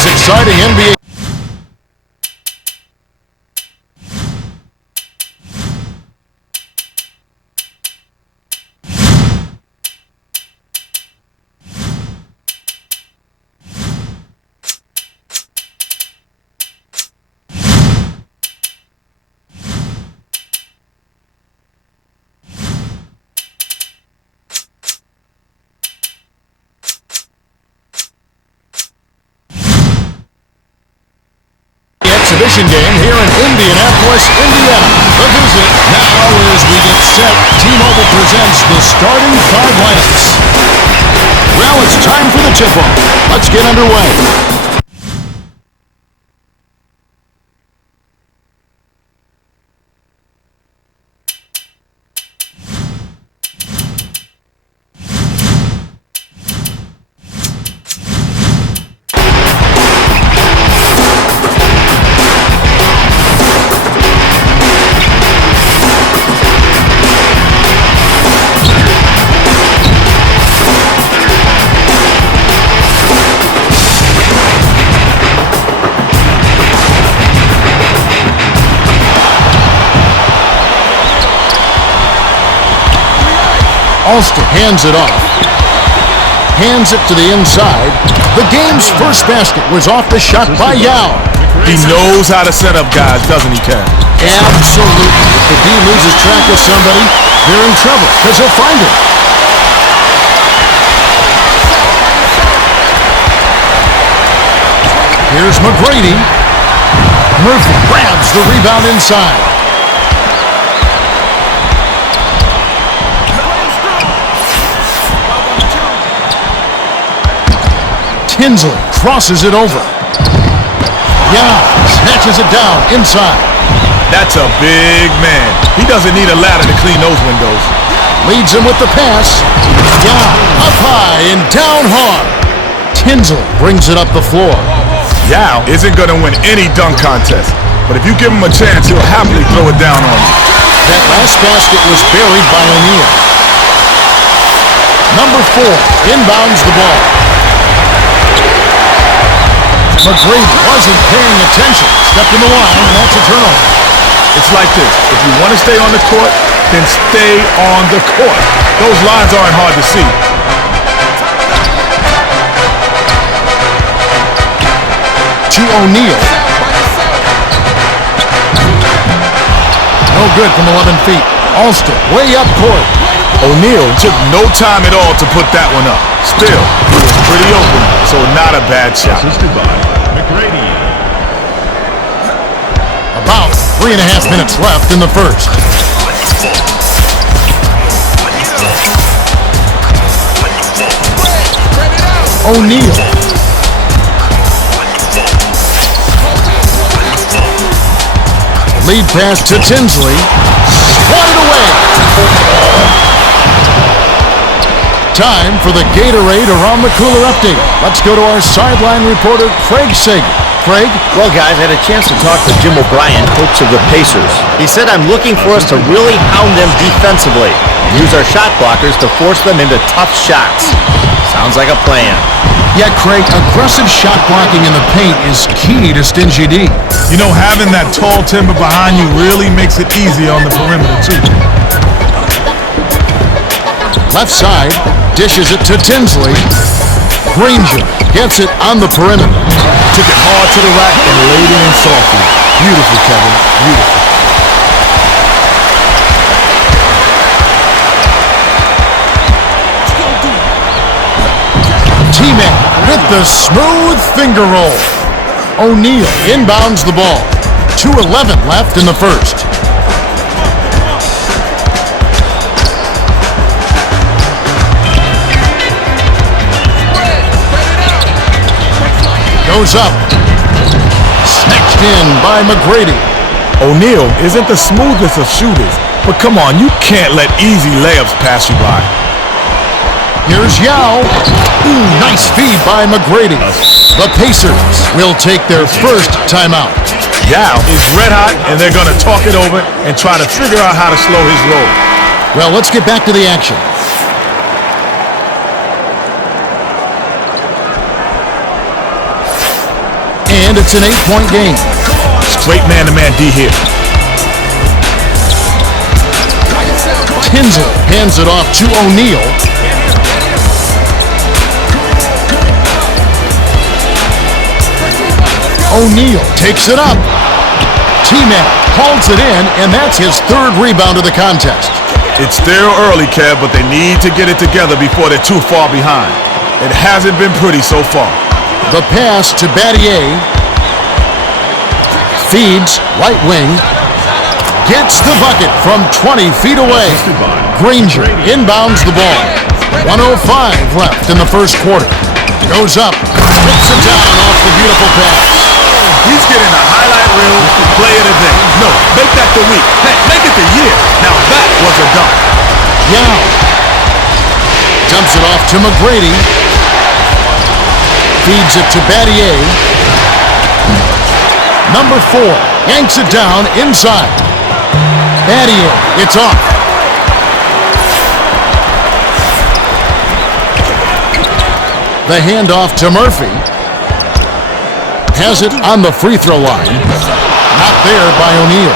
this exciting NBA. Exhibition game here in Indianapolis, Indiana. The visit now as we get set. T-Mobile presents the starting 5 lineups. Well, it's time for the tip-off. Let's get underway. Alston hands it off. Hands it to the inside. The game's first basket was off the shot by Yao. He knows how to set up guys, doesn't he, Ken? Absolutely. If he loses track of somebody, they're in trouble because he'll find him. Here's Mcgrady. Murphy grabs the rebound inside. Tinsley crosses it over. Yeah, snatches it down inside. That's a big man. He doesn't need a ladder to clean those windows. Leads him with the pass. Yeah, up high and down hard. Tinsley brings it up the floor. Yao isn't going to win any dunk contest, but if you give him a chance, he'll happily throw it down on you. That last basket was buried by O'Neal. Number 4 inbounds the ball. Mcgrady wasn't paying attention. Stepped in the line, and that's a turnover. It's like this. If you want to stay on the court, then stay on the court. Those lines aren't hard to see. To O'Neal. No good from 11 feet. Alston way up court. O'Neal took no time at all to put that one up. Still, he was pretty open, so not a bad shot. Assisted by Mcgrady. About 3.5 minutes left in the first. O'Neal. Lead pass to Tinsley. Swatted away. Time for the Gatorade Around the Cooler update. Let's go to our sideline reporter, Craig Sager. Craig? Well, guys, I had a chance to talk to Jim O'Brien, coach of the Pacers. He said, I'm looking for us to really hound them defensively and use our shot blockers to force them into tough shots. Sounds like a plan. Yeah, Craig, aggressive shot blocking in the paint is key to Stingy D. You know, having that tall timber behind you really makes it easy on the perimeter, too. Left side, dishes it to Tinsley. Granger gets it on the perimeter. Took it hard to the rack and laid it in softly. Beautiful, Kevin. Beautiful. T-Man with the smooth finger roll. O'Neal inbounds the ball. 2:11 left in the first. Goes up. Snatched in by Mcgrady. O'Neal isn't the smoothest of shooters, but come on, you can't let easy layups pass you by. Here's Yao. Ooh, nice feed by Mcgrady. The Pacers will take their first timeout. Yao is red hot, and they're going to talk it over and try to figure out how to slow his roll. Well, let's get back to the action. It's an 8-point game. Straight man-to-man D here. Tinsley hands it off to O'Neal. O'Neal takes it up. T-Mac holds it in, and that's his third rebound of the contest. It's still early, Kev, but they need to get it together before they're too far behind. It hasn't been pretty so far. The pass to Battier. Feeds, right wing. Gets the bucket from 20 feet away. Granger inbounds the ball. 1:05 left in the first quarter. Goes up. Puts it down off the beautiful pass. He's getting a highlight reel play of the day. No, make that the week. Hey, make it the year. Now that was a dunk. Yao dumps it off to Mcgrady. Feeds it to Battier. Number 4 yanks it down inside. Battier, it's off. The handoff to Murphy. Has it on the free throw line. Not there by O'Neal.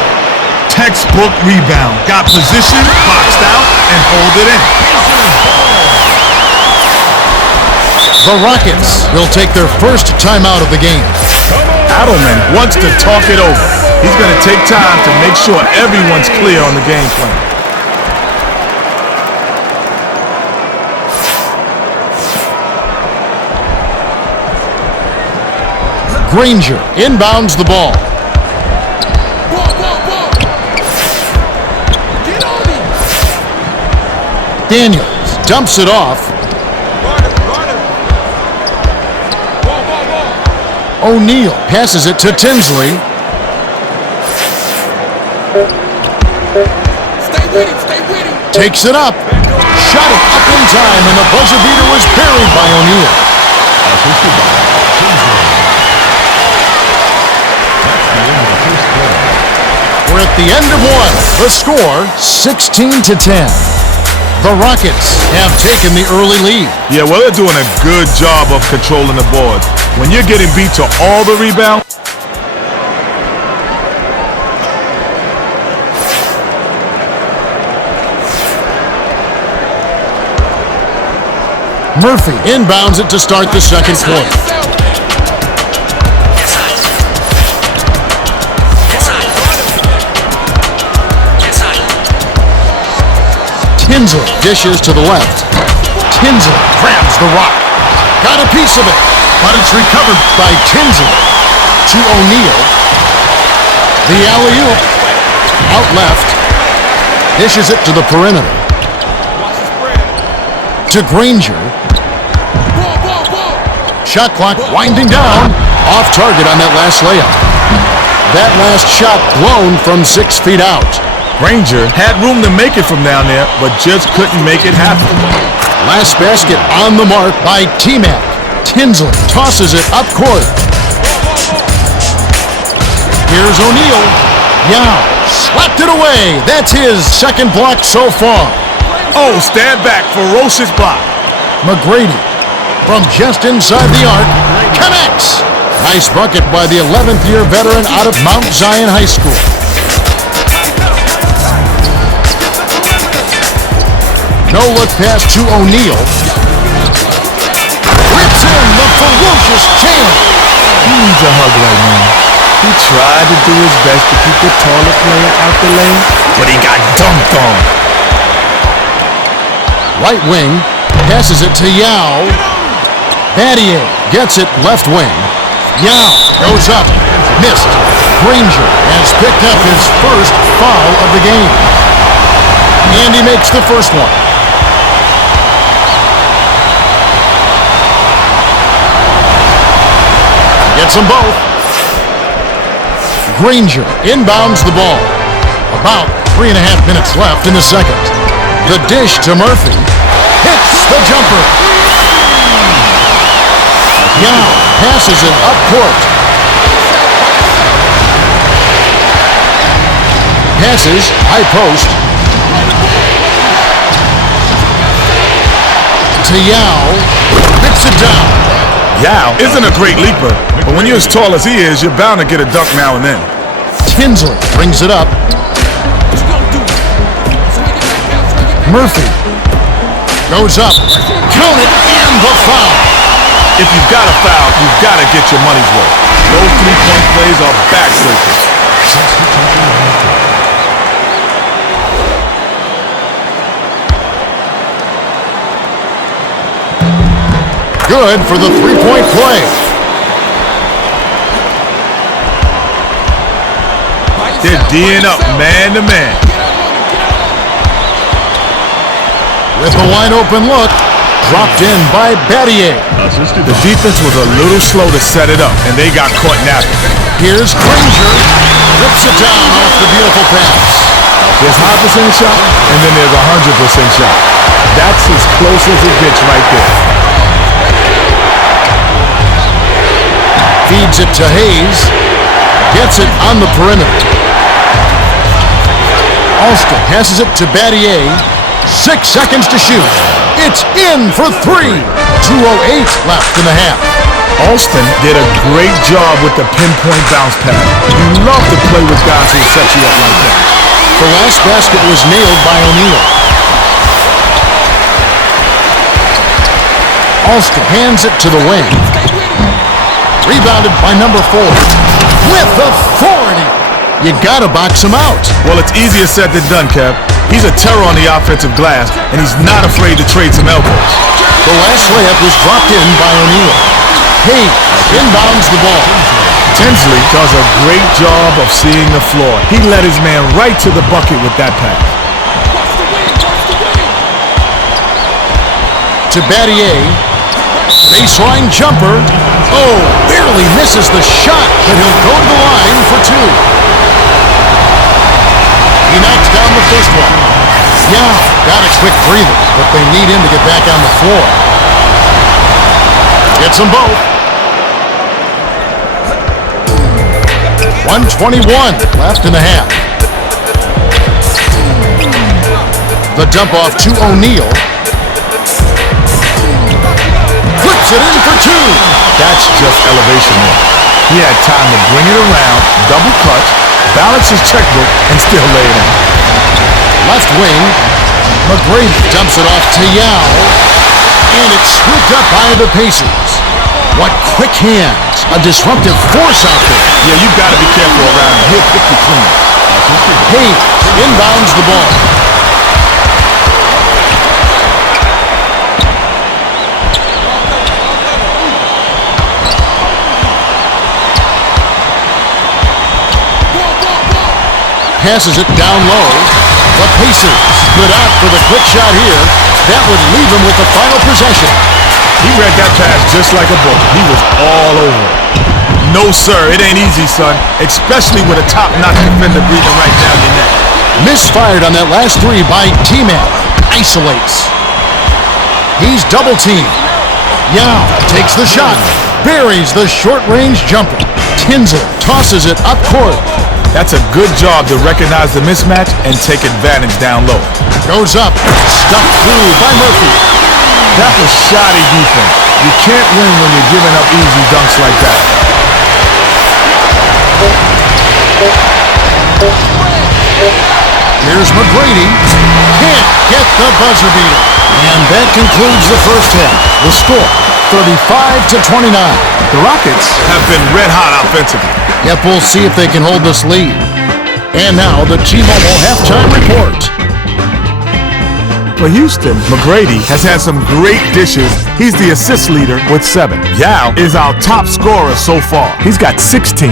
Textbook rebound. Got position, boxed out, and hold it in. The Rockets will take their first timeout of the game. Adelman wants to talk it over. He's going to take time to make sure everyone's clear on the game plan. Granger inbounds the ball. Daniels dumps it off. O'Neal passes it to Tinsley. Takes it up. Shot it up in time, and the buzzer beater was buried by O'Neal. We're at the end of one. The score, 16-10. The Rockets have taken the early lead. Yeah, well, they're doing a good job of controlling the boards. When you're getting beat to all the rebound, Murphy inbounds it to start the second quarter. Tinsley dishes to the left. Tinsley grabs the rock. Got a piece of it, but it's recovered by Tinsley to O'Neal. The alley-oop out left. Dishes it to the perimeter. To Granger. Shot clock winding down. Off target on that last layup. That last shot blown from 6 feet out. Granger had room to make it from down there, but just couldn't make it happen. Last basket on the mark by T-Mac. Tinsley tosses it up court. Here's O'Neal. Yao slapped it away. That's his second block so far. Oh, stand back. Ferocious block. Mcgrady from just inside the arc connects. Nice bucket by the 11th year veteran out of Mount Zion High School. No-look pass to O'Neal. Rips in the ferocious jam. He needs a hug right now. He tried to do his best to keep the taller player out the lane, but he got dunked on. Right wing passes it to Yao. Battier gets it left wing. Yao goes up. Missed. Granger has picked up his first foul of the game. And he makes the first one. Gets them both. Granger inbounds the ball. About 3.5 minutes left in the second. The dish to Murphy. Hits the jumper. Yao passes it up court. Passes, high post. To Yao. Picks it down. Yao isn't a great leaper, but when you're as tall as he is, you're bound to get a dunk now and then. Tinsley brings it up. Murphy goes up. Count it, and the foul. If you've got a foul, you've got to get your money's worth. Those three-point plays are backbreakers. Good for the three-point play. They're D'ing up man to man. With a wide-open look, dropped in by Battier. The defense was a little slow to set it up, and they got caught napping. Here's Granger. Rips it down off the beautiful pass. There's high percentage shot, and then there's 100% shot. That's as close as it gets right there. Feeds it to Hayes. Gets it on the perimeter. Alston passes it to Battier. 6 seconds to shoot. It's in for 3. 2:08 left in the half. Alston did a great job with the pinpoint bounce pad. You love to play with guys who set you up like that. The last basket was nailed by O'Neal. Alston hands it to the wing. Rebounded by number 4. With authority. You gotta box him out. Well, it's easier said than done, Kev. He's a terror on the offensive glass, and he's not afraid to trade some elbows. The last layup was dropped in by O'Neal. Hayes inbounds the ball. Tinsley does a great job of seeing the floor. He led his man right to the bucket with that pass. To Battier. Baseline jumper. Oh, barely misses the shot, but he'll go to the line for 2. He knocks down the first one. Yeah, got a quick breather, but they need him to get back on the floor. Gets them both. 1:21 left in the half. The dump off to O'Neal. Flips it in for 2. That's just elevation there. He had time to bring it around, double clutch, balance his checkbook, and still lay it in. Left wing. Mcgrady dumps it off to Yao. And it's scooped up by the Pacers. What quick hands. A disruptive force out there. Yeah, you got to be careful around him. He'll pick you clean. Hayes inbounds the ball. Passes it down low. The Pacers good out for the quick shot here. That would leave him with the final possession. He read that pass just like a book. He was all over it. No, sir, it ain't easy, son. Especially with a top-notch defender breathing right down your neck. Misfired on that last 3 by T-Mac. Isolates. He's double-teamed. Yao takes the shot. Buries the short-range jumper. Tinsley tosses it up court. That's a good job to recognize the mismatch and take advantage down low. Goes up. Stuffed through by Murphy. That was shoddy defense. You can't win when you're giving up easy dunks like that. Here's Mcgrady. Can't get the buzzer beater. And that concludes the first half. The score, 35-29. The Rockets have been red hot offensively. Yep, we'll see if they can hold this lead. And now the T-Mobile halftime report. For Houston, Mcgrady has had some great dishes. He's the assist leader with 7. Yao is our top scorer so far. He's got 16.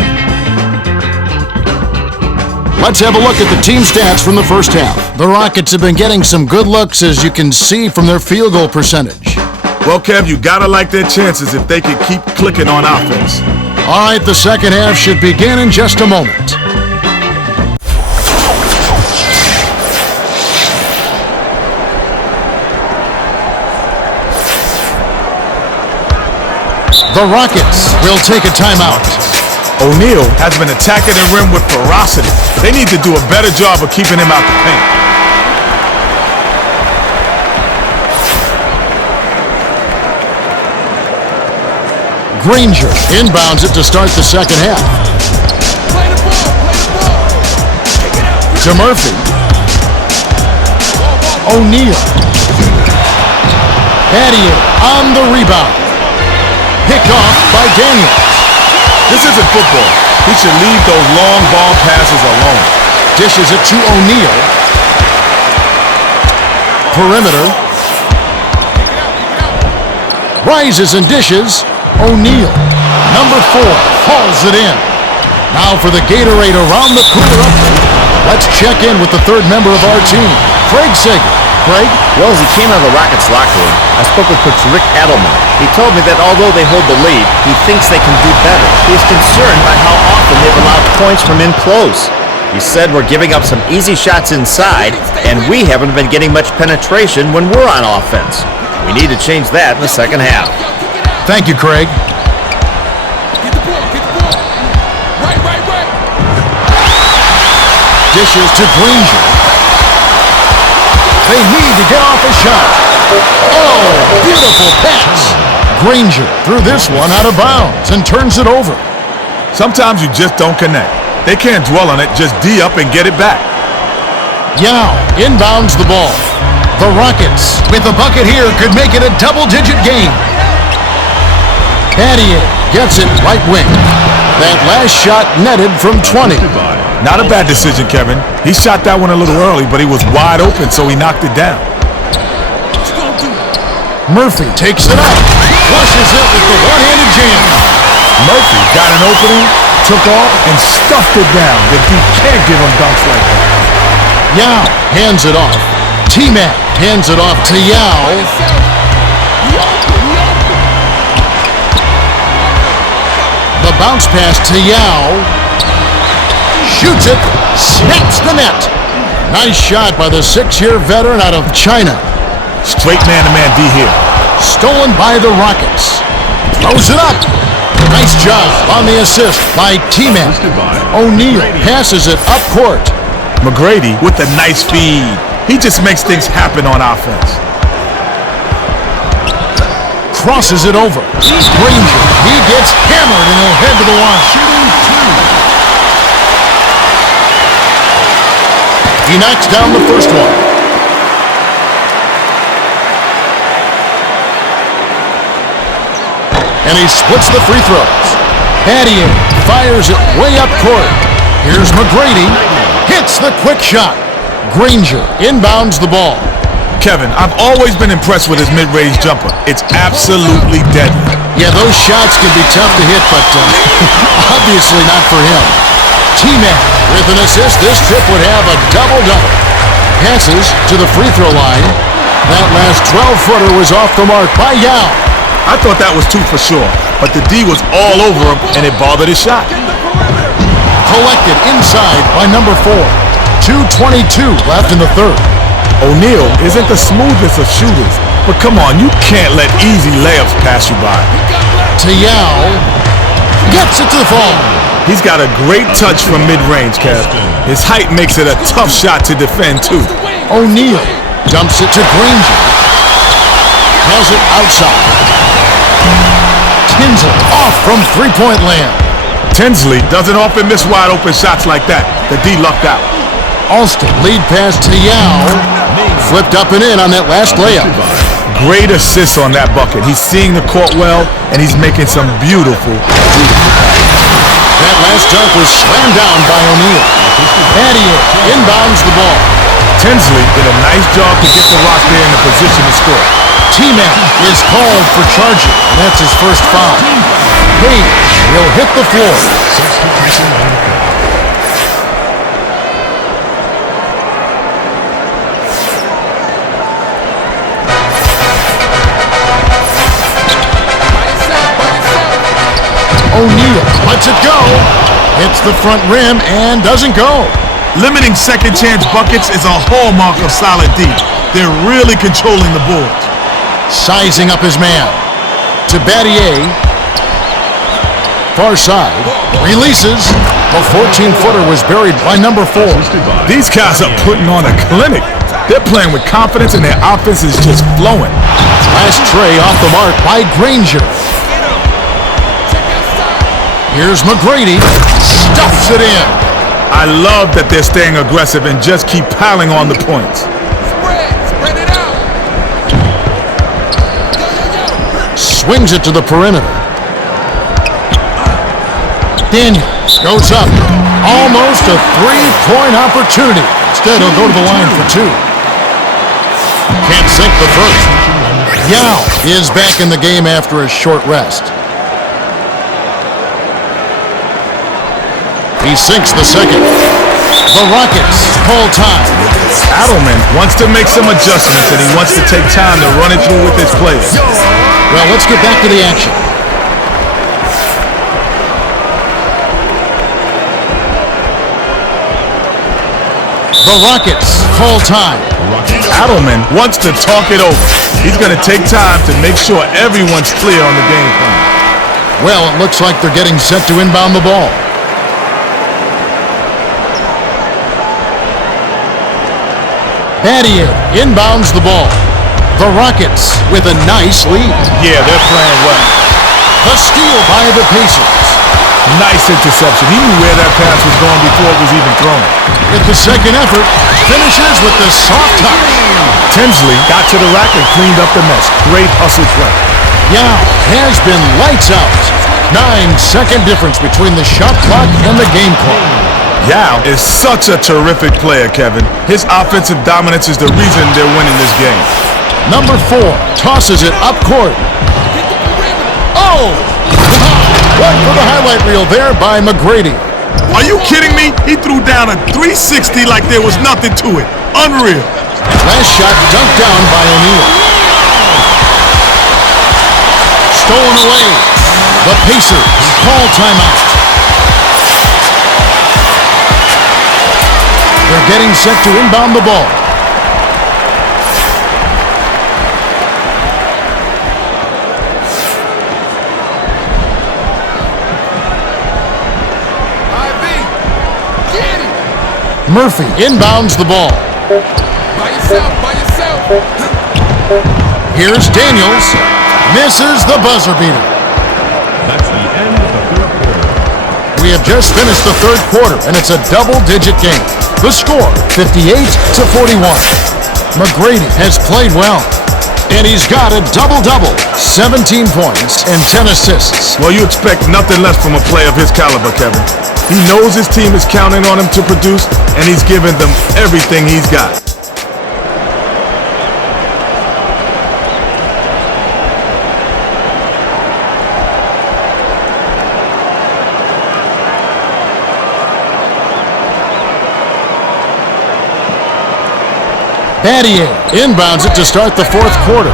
Let's have a look at the team stats from the first half. The Rockets have been getting some good looks, as you can see from their field goal percentage. Well, Kev, you gotta like their chances if they can keep clicking on offense. All right, the second half should begin in just a moment. The Rockets will take a timeout. O'Neal has been attacking the rim with ferocity. They need to do a better job of keeping him out the paint. Granger inbounds it to start the second half. To Murphy. O'Neal. Pattier on the rebound. Picked off by Daniels. This isn't football. He should leave those long ball passes alone. Dishes it to O'Neal. Perimeter. Rises and dishes. O'Neal. Number 4 hauls it in. Now for the Gatorade around the cooler update. Let's check in with the third member of our team, Craig Sager. Craig? Well, as he came out of the Rockets locker room, I spoke with Coach Rick Edelman. He told me that although they hold the lead, he thinks they can do better. He's concerned by how often they've allowed points from in close. He said we're giving up some easy shots inside, and we haven't been getting much penetration when we're on offense. We need to change that in the second half. Thank you, Craig. Dishes to Granger. They need to get off a shot. Oh, beautiful pass. Granger threw this one out of bounds and turns it over. Sometimes you just don't connect. They can't dwell on it, just D up and get it back. Yao inbounds the ball. The Rockets, with a bucket here, could make it a double-digit game. Pattier gets it right wing. That last shot netted from 20. Not a bad decision, Kevin. He shot that one a little early, but he was wide open, so he knocked it down. Murphy takes it up. Flushes it with the one-handed jam. Murphy got an opening, took off, and stuffed it down. The D can't give him dunks like that. Yao hands it off. T-Mac hands it off to Yao. The bounce pass to Yao. Shoots it, snaps the net. Nice shot by the 6-year veteran out of China. Straight man-to-man D here. Stolen by the Rockets. Throws it up. Nice job on the assist by T-Man. O'Neal passes it up court. Mcgrady with a nice feed. He just makes things happen on offense. Crosses it over. Granger. He gets hammered and he'll head to the line. Shooting 2. He knocks down the first one. And he splits the free throws. Pattier fires it way up court. Here's Mcgrady. Hits the quick shot. Granger inbounds the ball. Kevin, I've always been impressed with his mid-range jumper. It's absolutely deadly. Yeah, those shots can be tough to hit, but obviously not for him. T-Mac with an assist. This trip would have a double-double. Passes to the free throw line. That last 12-footer was off the mark by Yao. I thought that was 2 for sure, but the D was all over him, and it bothered his shot. Collected inside by number 4. 2:22 left in the third. O'Neal isn't the smoothest of shooters, but come on, you can't let easy layups pass you by. To Yao. Gets it to the fall. He's got a great touch from mid-range, Kev. His height makes it a tough shot to defend, too. O'Neal dumps it to Granger. Has it outside. Tinsley off from three-point land. Tinsley doesn't often miss wide-open shots like that. The D lucked out. Alston lead pass to Yao. Flipped up and in on that last layup. Great assist on that bucket. He's seeing the court well, and he's making some beautiful passes. That last dunk was slammed down by O'Neal. Pattier inbounds the ball. Tinsley did a nice job to get the Rock there in a position to score. T-Mac is called for charging. That's his first foul. Page will hit the floor. O'Neal lets it go. Hits the front rim and doesn't go. Limiting second chance buckets is a hallmark of solid D. They're really controlling the boards. Sizing up his man. To Pattier. Far side. Releases. The 14-footer was buried by number 4. These guys are putting on a clinic. They're playing with confidence and their offense is just flowing. Last tray off the mark by Granger. Here's Mcgrady. Stuffs it in. I love that they're staying aggressive and just keep piling on the points. Spread it out. Swings it to the perimeter. Daniels goes up. Almost a three-point opportunity. Instead, he'll go to the line for two. Can't sink the first. Yao is back in the game after a short rest. He sinks the second. The Rockets call time. Adelman wants to make some adjustments, and he wants to take time to run it through with his players. Well, let's get back to the action. The Rockets call time. Adelman wants to talk it over. He's going to take time to make sure everyone's clear on the game plan. Well, it looks like they're getting set to inbound the ball. Battier inbounds the ball. The Rockets with a nice lead. Yeah, they're playing well. The steal by the Pacers. Nice interception. He knew where that pass was going before it was even thrown. With the second effort, finishes with the soft touch. Tinsley got to the rack and cleaned up the mess. Great hustle play. Yao has been lights out. 9-second difference between the shot clock and the game clock. Yao is such a terrific player, Kevin. His offensive dominance is the reason they're winning this game. Number 4 tosses it up court. Oh! One for the highlight reel there by Mcgrady. Are you kidding me? He threw down a 360 like there was nothing to it. Unreal. Last shot dunked down by O'Neal. Stolen away. The Pacers call timeout. They're getting set to inbound the ball. Murphy inbounds the ball. By yourself. Here's Daniels. Misses the buzzer beater. That's the end of the third quarter. We have just finished the third quarter, and it's a double-digit game. The score, 58-41. Mcgrady has played well, and he's got a double-double, 17 points and 10 assists. Well, you expect nothing less from a player of his caliber, Kevin. He knows his team is counting on him to produce, and he's giving them everything he's got. Battier inbounds it to start the fourth quarter.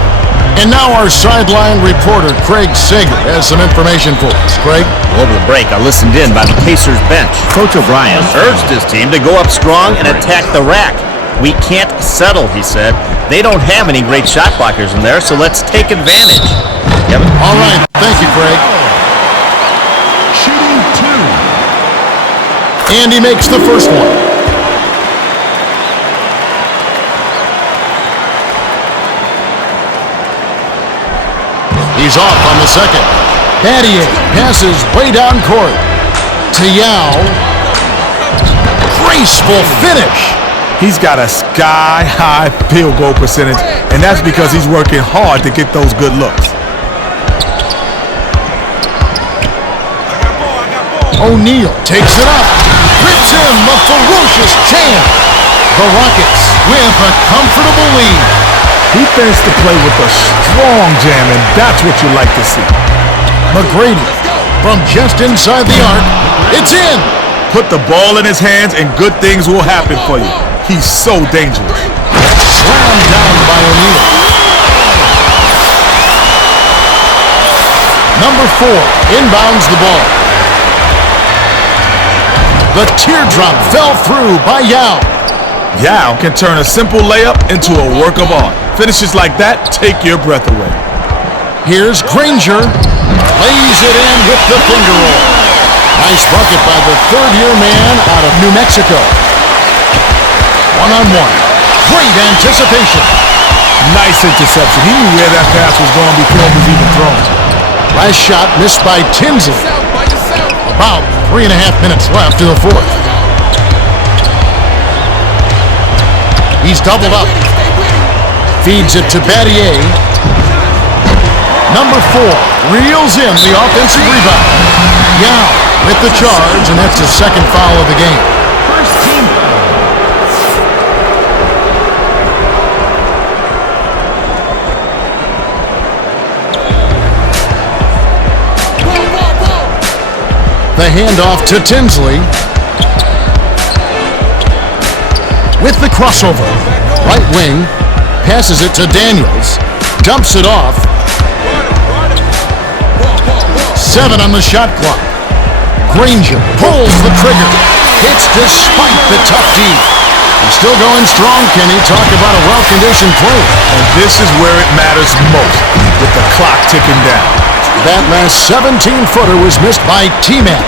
And now our sideline reporter, Craig Sager, has some information for us. Craig? Over the break, I listened in by the Pacers bench. Coach O'Brien urged his team to go up strong and attack the rack. We can't settle, he said. They don't have any great shot blockers in there, so let's take advantage. Kevin? All right. Thank you, Craig. Shooting 2. And he makes the first one. He's off on the second. Battier passes way down court to Yao. Graceful finish. He's got a sky-high field goal percentage, and that's because he's working hard to get those good looks. O'Neal takes it up. Rips in the ferocious jam. The Rockets with a comfortable lead. He finished the play with a strong jam, and that's what you like to see. Mcgrady from just inside the arc. It's in. Put the ball in his hands, and good things will happen for you. He's so dangerous. Slammed down by O'Neal. Number 4 inbounds the ball. The teardrop fell through by Yao. Yao can turn a simple layup into a work of art. Finishes like that take your breath away. Here's Granger. Lays it in with the finger roll. Nice bucket by the third-year man out of New Mexico. One-on-one. Great anticipation. Nice interception. He knew where that pass was going before it was even thrown. Last shot missed by Tinsley. By yourself. A About 3.5 minutes left in the fourth. He's doubled up. Feeds it to Battier. Number 4 reels in the offensive rebound. Yao with the charge, and that's his second foul of the game. First team foul. The handoff to Tinsley. With the crossover. Right wing. Passes it to Daniels. Dumps it off. 7 on the shot clock. Granger pulls the trigger. Hits despite the tough D. He's still going strong, Kenny. Talk about a well-conditioned player. And this is where it matters most, with the clock ticking down. That last 17-footer was missed by T-Mac.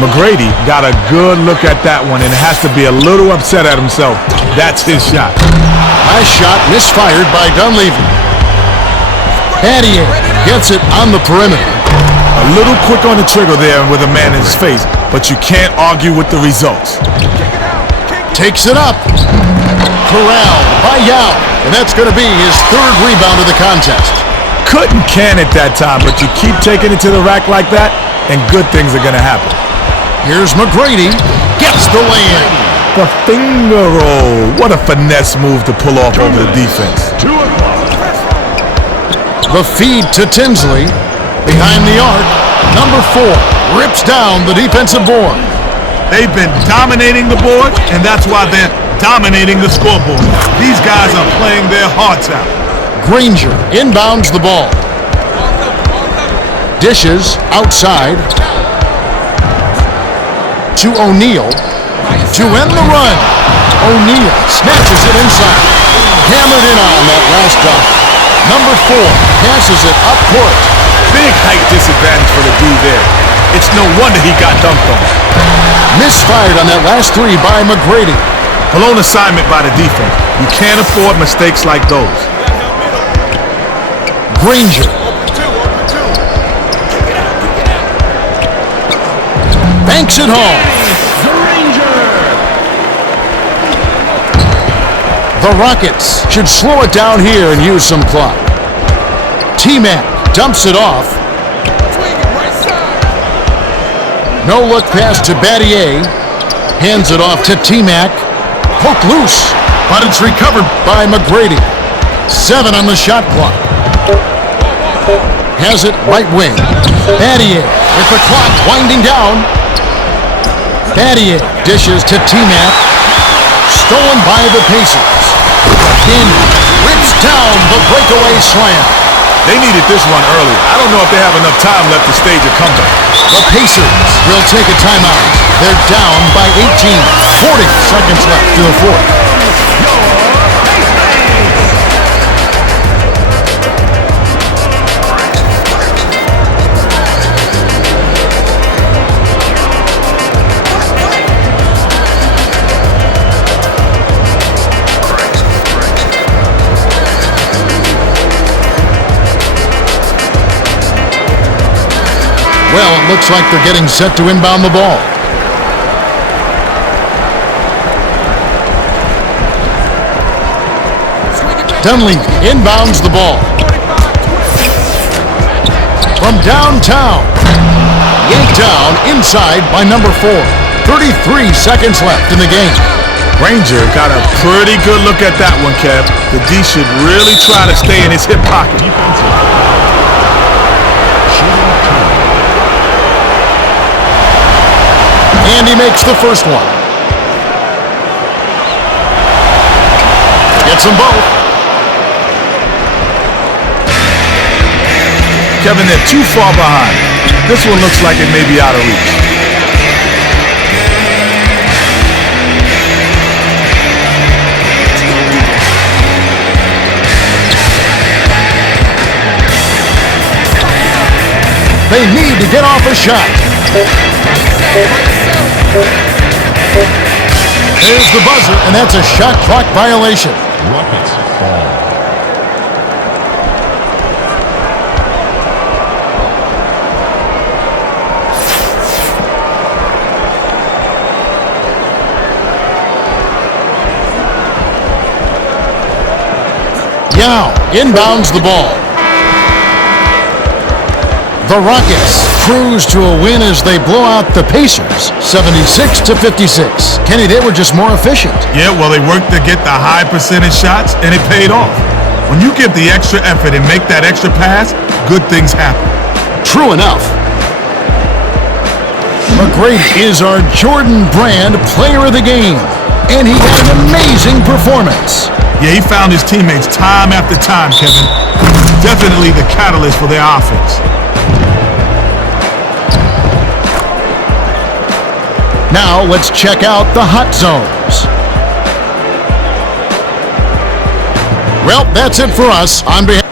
Mcgrady got a good look at that one and has to be a little upset at himself. That's his shot. Last shot misfired by Dunleavy. Battier gets it on the perimeter. A little quick on the trigger there with a man in his face, but you can't argue with the results. Takes it up. Corralled by Yao. And that's going to be his 3rd rebound of the contest. Couldn't can it that time, but you keep taking it to the rack like that, and good things are going to happen. Here's Mcgrady. Gets the lay-in. The finger roll. What a finesse move to pull off over the defense. 2 o'clock. The feed to Tinsley. Behind the arc. Number 4 rips down the defensive board. They've been dominating the board, and that's why they're dominating the scoreboard. These guys are playing their hearts out. Granger inbounds the ball. Dishes outside to O'Neal to end the run. O'Neal snatches it inside. Hammered in on that last dunk. Number 4 passes it up court. Big height disadvantage for the D there. It's no wonder he got dunked on. Misfired on that last 3 by Mcgrady. Blown assignment by the defense. You can't afford mistakes like those. Granger. Banks it home. Granger. The Rockets should slow it down here and use some clock. T-Mac dumps it off. No look pass to Battier. Hands it off to T-Mac. Poke loose, but it's recovered by Mcgrady. 7 on the shot clock. Has it right wing. Battier with the clock winding down. Battier dishes to T-Mac. Stolen by the Pacers. Daniel rips down the breakaway slam. They needed this one earlier. I don't know if they have enough time left to stage a comeback. The Pacers will take a timeout. They're down by 18. 40 seconds left to the fourth. Well, it looks like they're getting set to inbound the ball. Dunleavy inbounds the ball. From downtown. Yanked down inside by number 4. 33 seconds left in the game. Granger got a pretty good look at that one, Kev. The D should really try to stay in his hip pocket. And he makes the first one. Gets them both. Kevin, they're too far behind. This one looks like it may be out of reach. They need to get off a shot. There's the buzzer, and that's a shot clock violation. Rockets fall. down. Inbounds the ball. The Rockets cruise to a win as they blow out the Pacers, 76-56. Kenny, they were just more efficient. Yeah, well, they worked to get the high percentage shots, and it paid off. When you give the extra effort and make that extra pass, good things happen. True enough. Mcgrady is our Jordan Brand Player of the Game, and he had an amazing performance. Yeah, he found his teammates time after time, Kevin. Definitely the catalyst for their offense. Now let's check out the hot zones. Well, that's it for us. On behalf